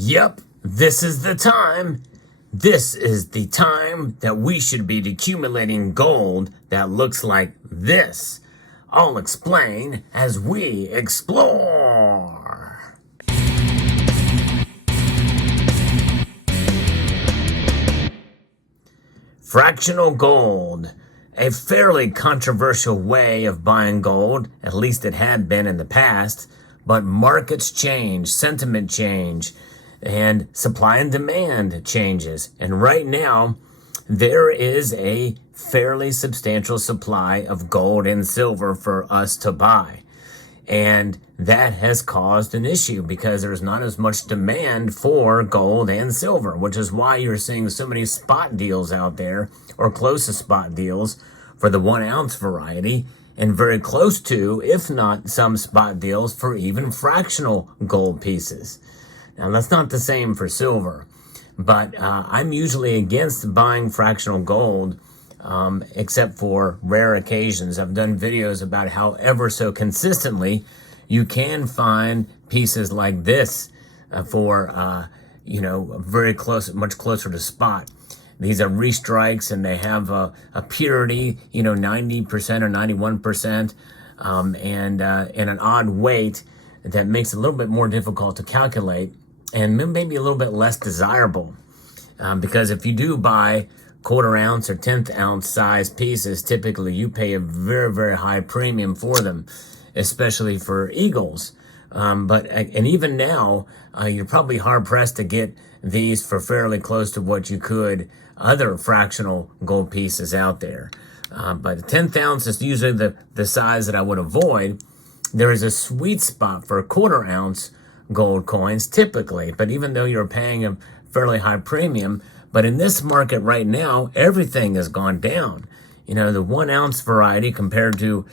Yep, this is the time. This is the time that we should be accumulating gold that looks like this. I'll explain as we explore. Fractional gold, a fairly controversial way of buying gold, at least it had been in the past, but markets change, sentiment change, and supply and demand changes. And right now, there is a fairly substantial supply of gold and silver for us to buy. And that has caused an issue because there's not as much demand for gold and silver, which is why you're seeing so many spot deals out there, or close to spot deals for the 1 ounce variety, and very close to, if not some spot deals for even fractional gold pieces. Now, that's not the same for silver, but I'm usually against buying fractional gold, except for rare occasions. I've done videos about how ever so consistently you can find pieces like this for, very close, much closer to spot. These are restrikes, and they have a purity, 90% or 91%, and an odd weight that makes it a little bit more difficult to calculate, and maybe a little bit less desirable, because if you do buy 1/4 ounce or 1/10 ounce size pieces, typically you pay a very, very high premium for them, especially for eagles. And even now, you're probably hard pressed to get these for fairly close to what you could other fractional gold pieces out there. But 1/10 ounce is usually the size that I would avoid. There is a sweet spot for 1/4 ounce gold coins typically, but even though you're paying a fairly high premium, but in this market right now, everything has gone down. The 1 ounce variety compared to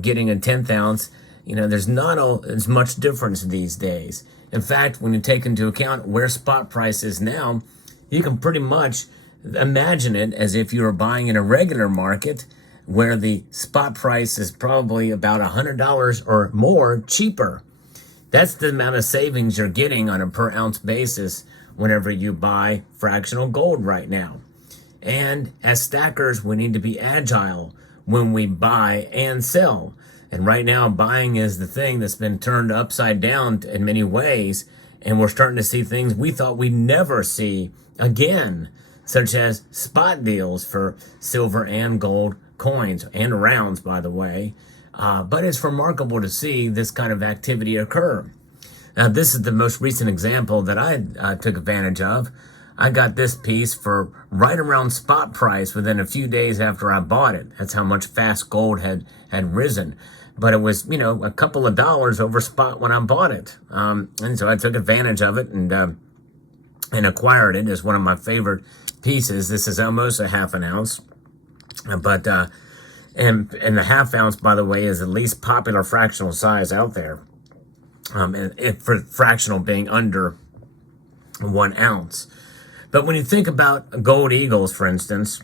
getting a 1/10 ounce, there's not as much difference these days. In fact, when you take into account where spot price is now, you can pretty much imagine it as if you were buying in a regular market where the spot price is probably about $100 or more cheaper. That's the amount of savings you're getting on a per ounce basis whenever you buy fractional gold right now. And as stackers, we need to be agile when we buy and sell. And right now, buying is the thing that's been turned upside down in many ways. And we're starting to see things we thought we'd never see again, such as spot deals for silver and gold coins, and rounds, by the way. But it's remarkable to see this kind of activity occur. Now, this is the most recent example that I took advantage of. I got this piece for right around spot price within a few days after I bought it. That's how much fast gold had risen. But it was, a couple of dollars over spot when I bought it. And so I took advantage of it and acquired it as one of my favorite pieces. This is almost a 1/2 ounce. But and the 1/2 ounce, by the way, is the least popular fractional size out there. For fractional being under 1 ounce. But when you think about gold eagles, for instance,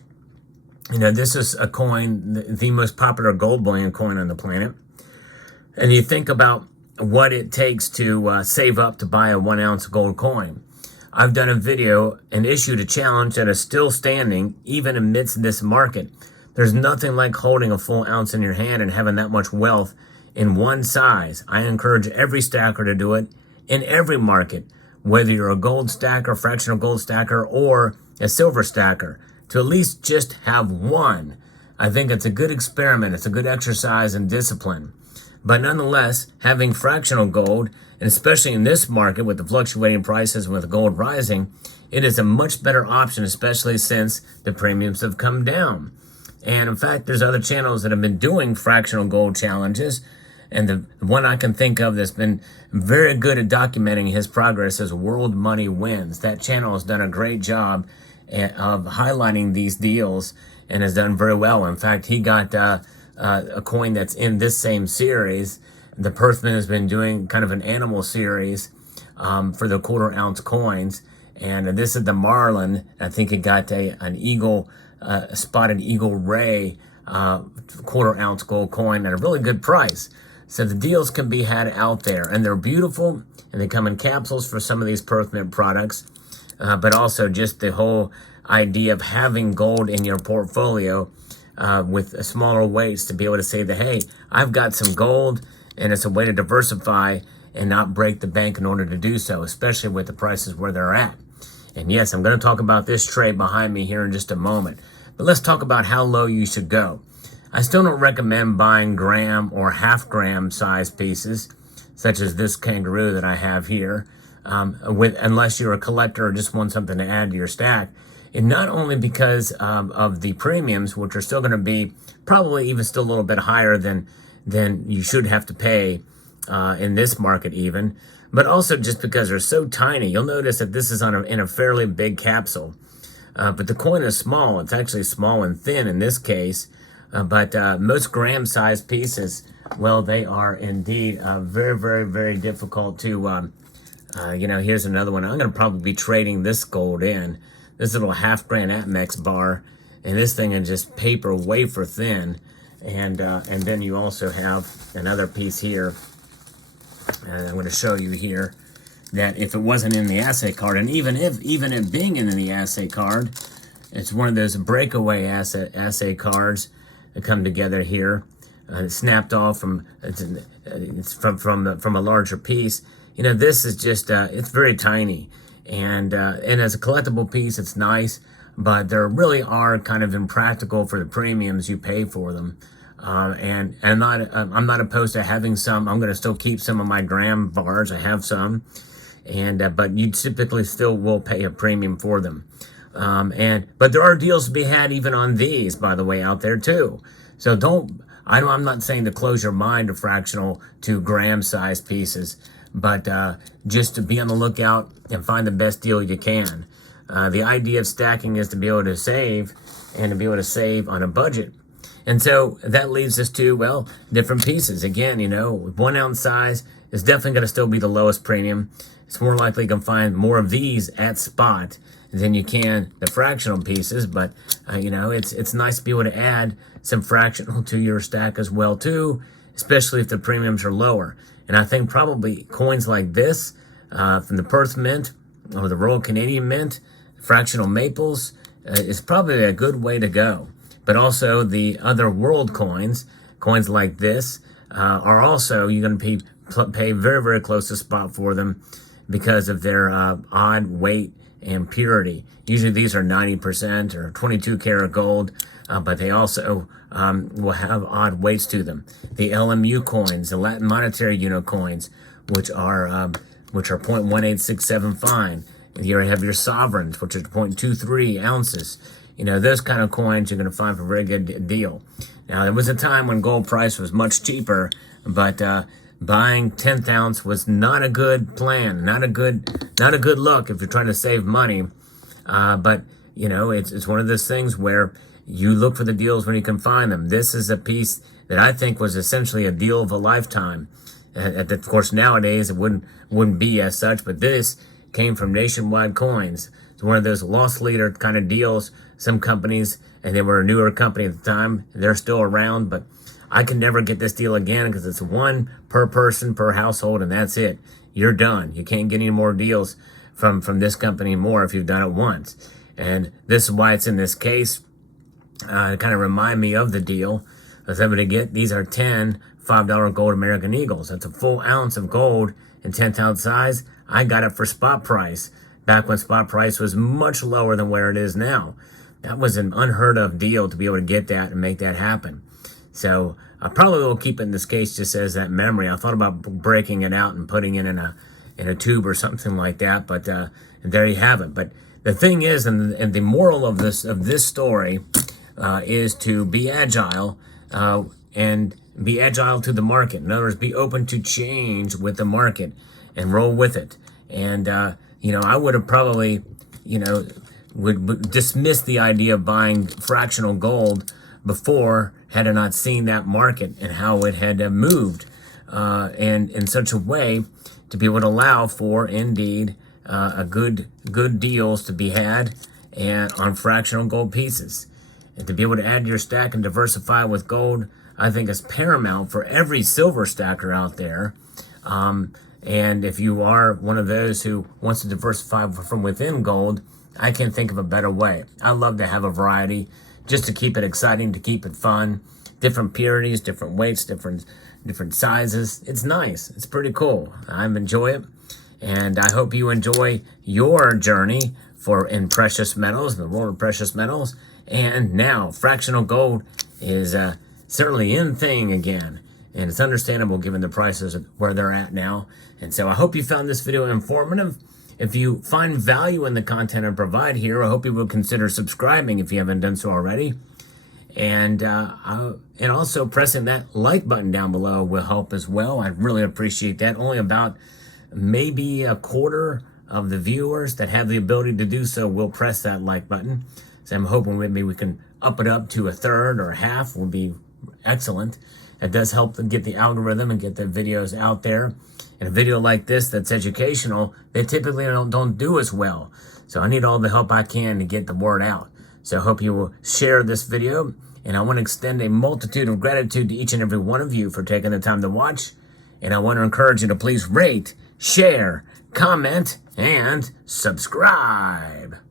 this is a coin, the most popular gold bullion coin on the planet. And you think about what it takes to save up to buy a 1 ounce gold coin. I've done a video and issued a challenge that is still standing even amidst this market. There's nothing like holding a full ounce in your hand and having that much wealth in one size. I encourage every stacker to do it in every market, whether you're a gold stacker, fractional gold stacker, or a silver stacker, to at least just have one. I think it's a good experiment. It's a good exercise in discipline. But nonetheless, having fractional gold, and especially in this market with the fluctuating prices and with gold rising, it is a much better option, especially since the premiums have come down. And in fact, there's other channels that have been doing fractional gold challenges. And the one I can think of that's been very good at documenting his progress is World Money Wins. That channel has done a great job of highlighting these deals and has done very well. In fact, he got a coin that's in this same series. The Perth Mint has been doing kind of an animal series for the 1/4 ounce coins. And this is the Marlin. I think it got an eagle, spotted eagle ray 1/4 ounce gold coin at a really good price. So the deals can be had out there, and they're beautiful, and they come in capsules for some of these Perth Mint products, but also just the whole idea of having gold in your portfolio with smaller weights to be able to say that, hey, I've got some gold, and it's a way to diversify and not break the bank in order to do so, especially with the prices where they're at. And yes, I'm going to talk about this trade behind me here in just a moment. But let's talk about how low you should go. I still don't recommend buying gram or half gram size pieces, such as this kangaroo that I have here, unless you're a collector or just want something to add to your stack. And not only because of the premiums, which are still going to be probably even still a little bit higher than you should have to pay in this market even, but also just because they're so tiny. You'll notice that this is in a fairly big capsule. But the coin is small. It's actually small and thin in this case. But most gram-sized pieces, well, they are indeed very, very, very difficult to, here's another one. I'm going to probably be trading this gold in, this little half-gram Atmex bar, and this thing is just paper wafer thin. And then you also have another piece here, and I'm going to show you here, that if it wasn't in the assay card, and even it being in the assay card, it's one of those breakaway assay cards that come together here. It's snapped off from a larger piece. This is just it's very tiny, and as a collectible piece, it's nice, but they really are kind of impractical for the premiums you pay for them. And I'm not opposed to having some. I'm going to still keep some of my gram bars. I have some. But you typically still will pay a premium for them. But there are deals to be had even on these, by the way, out there too. So I'm not saying to close your mind to fractional to gram size pieces, but just to be on the lookout and find the best deal you can. The idea of stacking is to be able to save and to be able to save on a budget. And so that leads us to, well, different pieces. Again, 1 ounce size is definitely going to still be the lowest premium. It's more likely you can find more of these at spot than you can the fractional pieces, but it's nice to be able to add some fractional to your stack as well too, especially if the premiums are lower. And I think probably coins like this from the Perth Mint or the Royal Canadian Mint, fractional maples, is probably a good way to go. But also the other world coins like this, are also, you're going to pay very, very close to spot for them because of their odd weight and purity. Usually these are 90% or 22 karat gold, but they also will have odd weights to them. The LMU coins, the Latin monetary unit coins, which are 0.18675. You have your sovereigns, which is 0.23 ounces. Those kind of coins you're going to find for a very good deal. Now, there was a time when gold price was much cheaper, but buying 10th ounce was not a good plan, not a good look if you're trying to save money. But it's one of those things where you look for the deals when you can find them. This is a piece that I think was essentially a deal of a lifetime. Of course, nowadays it wouldn't be as such, but this came from Nationwide Coins. It's one of those loss leader kind of deals. Some companies, and they were a newer company at the time, they're still around, but I can never get this deal again because it's one per person, per household, and that's it. You're done. You can't get any more deals from this company more if you've done it once. And this is why it's in this case. To kind of remind me of the deal. I was able to get, these are 10 $5 gold American Eagles. That's a full ounce of gold in 10th ounce size. I got it for spot price, back when spot price was much lower than where it is now. That was an unheard of deal to be able to get that and make that happen. So I probably will keep it in this case just as that memory. I thought about breaking it out and putting it in a tube or something like that, but there you have it. But the thing is, and the moral of this story is to be agile and be agile to the market. In other words, be open to change with the market and roll with it. And I would have probably would dismiss the idea of buying fractional gold before had I not seen that market and how it had moved and in such a way to be able to allow for indeed a good deals to be had and on fractional gold pieces. And to be able to add to your stack and diversify with gold, I think is paramount for every silver stacker out there. And And if you are one of those who wants to diversify from within gold, I can't think of a better way. I love to have a variety just to keep it exciting, to keep it fun. Different purities, different weights, different sizes. It's nice. It's pretty cool. I enjoy it. And I hope you enjoy your journey in precious metals, the world of precious metals. And now fractional gold is certainly in thing again. And it's understandable given the prices where they're at now. And so I hope you found this video informative. If you find value in the content I provide here, I hope you will consider subscribing if you haven't done so already. And also pressing that like button down below will help as well. I really appreciate that. Only about maybe a quarter of the viewers that have the ability to do so will press that like button. So I'm hoping maybe we can up it up to a third or a half would be excellent. It does help to get the algorithm and get the videos out there. And a video like this that's educational, they typically don't do as well. So I need all the help I can to get the word out. So I hope you will share this video. And I want to extend a multitude of gratitude to each and every one of you for taking the time to watch. And I want to encourage you to please rate, share, comment, and subscribe.